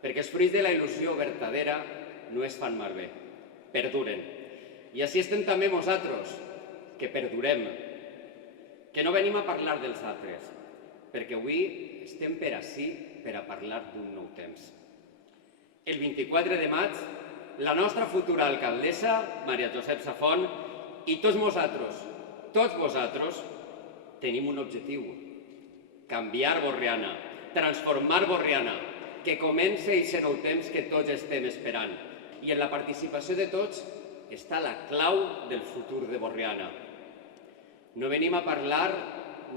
perquè els fruits de la il·lusió vertadera no es fan malbé, perduren. I així estem també nosaltres, que perdurem, que no venim a parlar dels altres, perquè avui estem per ací per a parlar d'un nou temps. El 24 de maig, la nostra futura alcaldessa, Maria Josep Safont, i tots vosaltres, tenim un objectiu: canviar Borriana, transformar Borriana, que comenci aquest nou temps que tots estem esperant. I en la participació de tots està la clau del futur de Borriana. No venim a parlar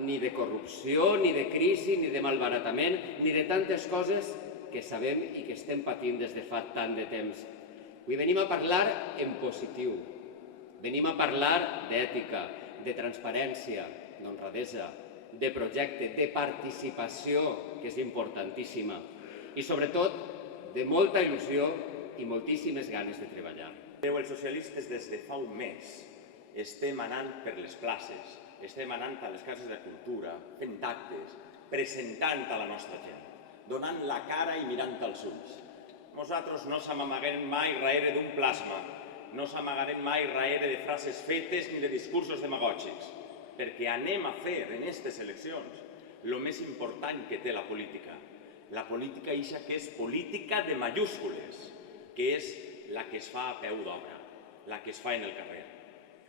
ni de corrupció, ni de crisi, ni de malbaratament, ni de tantes coses que sabem i que estem patint des de fa tant de temps. Avui venim a parlar en positiu. Venim a parlar d'ètica, de transparència, d'honradesa, de projecte, de participació, que és importantíssima, i sobretot de molta il·lusió i moltíssimes ganes de treballar. Els socialistes des de fa un mes estem anant per les places, estem anant a les cases de cultura, fent actes, presentant a la nostra gent, donant la cara i mirant als ulls. Nosaltres no s'amagarem mai darrere d'un plasma, no s'amagarem mai darrere de frases fetes ni de discursos demagògics, perquè anem a fer en aquestes eleccions el més important que té la política. La política ixa que és política de mayúscules, que és la que es fa a peu d'obra, la que es fa en el carrer.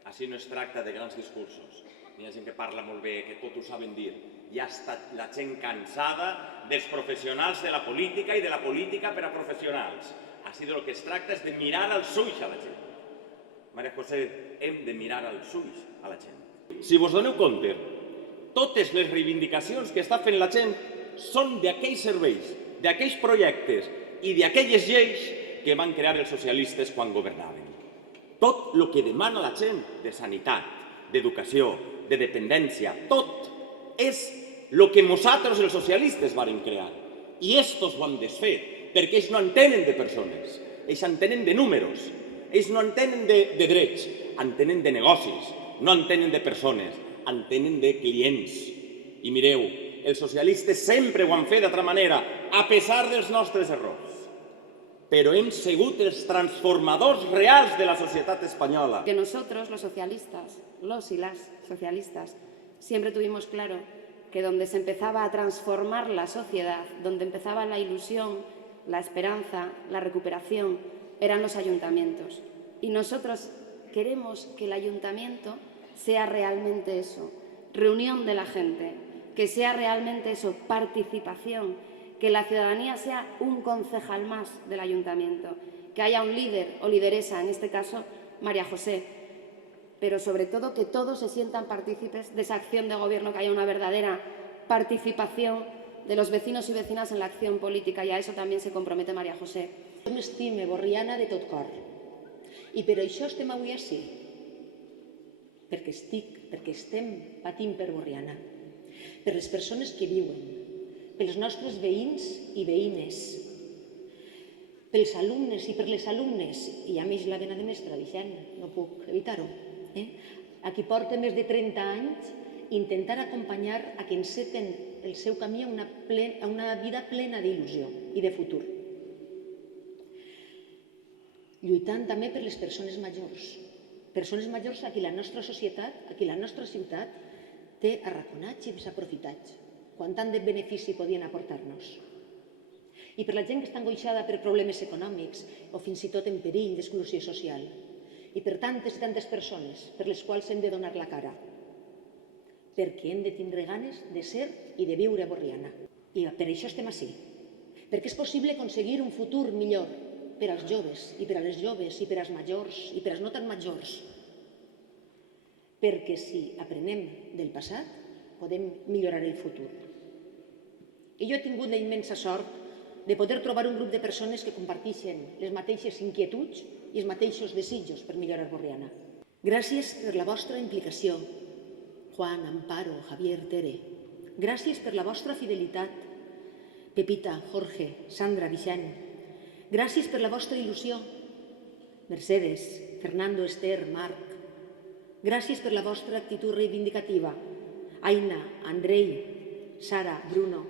Així no es tracta de grans discursos. Hi ha gent que parla molt bé, que tot ho saben dir. Ja està la gent cansada dels professionals de la política i de la política per a professionals. Així del que es tracta és de mirar als ulls a la gent. Maria José, hem de mirar als ulls a la gent. Si vos doneu compte, totes les reivindicacions que està fent la gent són d'aquells serveis, d'aquells projectes i d'aquelles lleis que van crear els socialistes quan governaven. Tot el que demana la gent de sanitat, d'educació, de dependència, tot és el que nosaltres els socialistes varen crear. I estos ho han desfet, perquè ells no entenen de persones, ells entenen de números, ells no entenen de drets, entenen de negocis, no entenen de persones, entenen de clients. I mireu, els socialistes sempre ho han fet d'altra manera, a pesar dels nostres errors. Pero hem sigut els transformadors reals de la societat espanyola. Que nosotros, los socialistas, los y las socialistas, siempre tuvimos claro que donde se empezaba a transformar la sociedad, donde empezaba la ilusión, la esperanza, la recuperación, eran los ayuntamientos. Y nosotros queremos que el ayuntamiento sea realmente eso, reunión de la gente, que sea realmente eso, participación, que la ciudadanía sea un concejal más del ayuntamiento, que haya un líder o lideresa, en este caso María José, pero sobre todo que todos se sientan partícipes de esa acción de gobierno, que haya una verdadera participación de los vecinos y vecinas en la acción política, y a eso también se compromete María José. Jo m'estime Borriana de tot cor, i per això estem avui ací, perquè estem patint per Borriana, per les persones que viuen, pels nostres veïns i veïnes, pels alumnes i per les alumnes, i a més la vena de mestra, Vicent, no puc evitar-ho, a qui porta més de 30 anys intentar acompanyar a que enceten el seu camí a una vida plena d'il·lusió i de futur. Lluitant també per les persones majors a qui la nostra societat, a qui la nostra ciutat té arraconats i desaprofitats, quan tant de benefici podien aportar-nos. I per la gent que està angoixada per problemes econòmics o fins i tot en perill d'exclusió social. I per tantes i tantes persones per les quals hem de donar la cara. Perquè hem de tindre ganes de ser i de viure a Borriana. I per això estem ací. Perquè és possible aconseguir un futur millor per als joves i per a les joves i per als majors i per als no tan majors. Perquè si aprenem del passat, podem millorar el futur. I jo he tingut la immensa sort de poder trobar un grup de persones que comparteixen les mateixes inquietuds i els mateixos desitjos per millorar Borriana. Gràcies per la vostra implicació, Juan, Amparo, Javier, Tere. Gràcies per la vostra fidelitat, Pepita, Jorge, Sandra, Vicent. Gràcies per la vostra il·lusió, Mercedes, Fernando, Esther, Marc. Gràcies per la vostra actitud reivindicativa, Aina, Andrei, Sara, Bruno.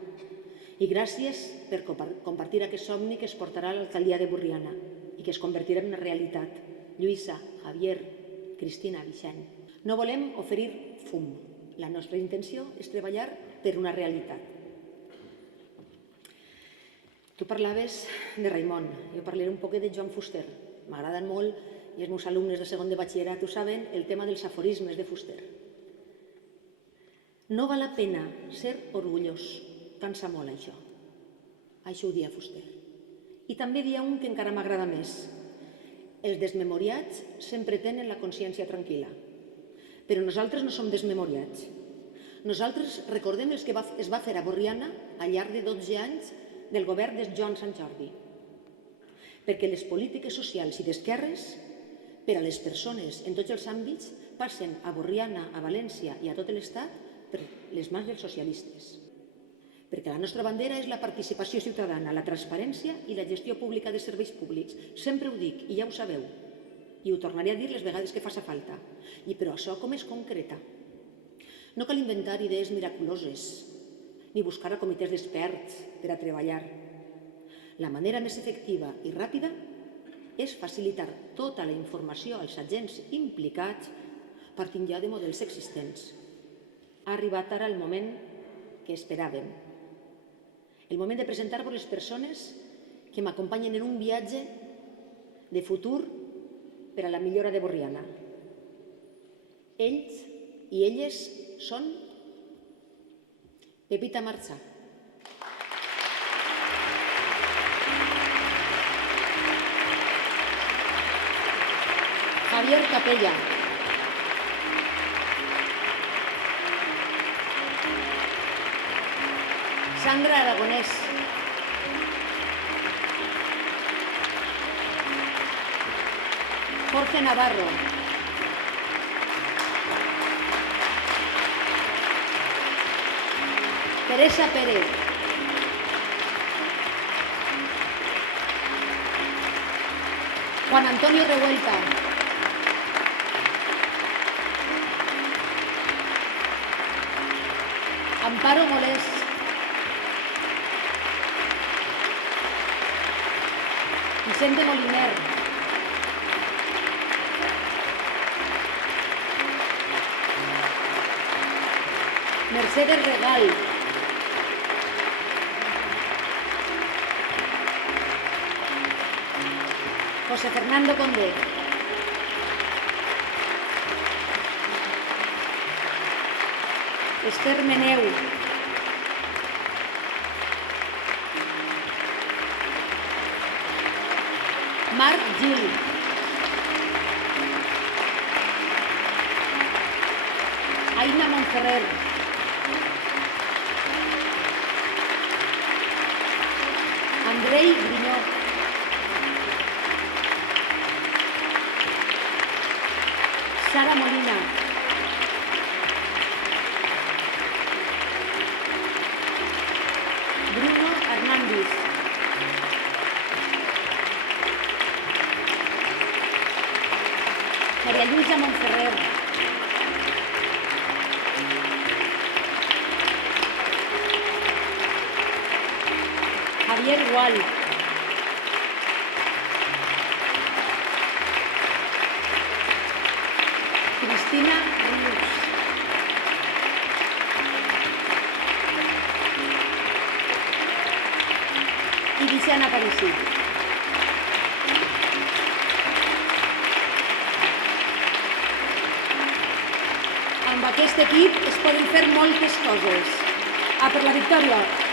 I gràcies per compartir aquest somni que es portarà a l'alcaldia de Borriana i que es convertirà en una realitat. Lluïsa, Javier, Cristina, Vicent. No volem oferir fum. La nostra intenció és treballar per una realitat. Tu parlaves de Raimon, jo parlaré un poc de Joan Fuster. M'agraden molt, i els meus alumnes de segon de batxillerat ho saben, el tema dels aforismes de Fuster. No val la pena ser orgullós, cansa molt això. Això ho dia Fuster. I també dia un que encara m'agrada més. Els desmemoriats sempre tenen la consciència tranquil·la, però nosaltres no som desmemoriats. Nosaltres recordem el que es va fer a Borriana al llarg de 12 anys del govern de Joan Sant Jordi, perquè les polítiques socials i d'esquerres per a les persones en tots els àmbits passen a Borriana, a València i a tot l'Estat per les mans dels socialistes. Perquè la nostra bandera és la participació ciutadana, la transparència i la gestió pública de serveis públics. Sempre ho dic i ja ho sabeu. I ho tornaré a dir les vegades que faci falta. Però això com es concreta? No cal inventar idees miraculoses ni buscar a comitès d'experts per a treballar. La manera més efectiva i ràpida és facilitar tota la informació als agents implicats partint ja de models existents. Ha arribat ara el moment que esperàvem. El moment de presentar-vos les persones que m'acompanyen en un viatge de futur per a la millora de Borriana. Ells i elles són Pepita Marcha, Javier Capella, Sandra Aragonès, Jorge Navarro, Teresa Pérez, Juan Antonio Revuelta, Amparo Molés, Vicente Moliner, Mercedes Regal, José Fernando Condé, Esther Meneu, Marc Gil, Aina Montferrer, Andrei Griñó, Sara Molina, Bruno Hernández, María Luisa Montferrer, Javier Gual, Cristina Ríos, i Vicent Aparici. Amb aquest equip es poden fer moltes coses. A per la victòria!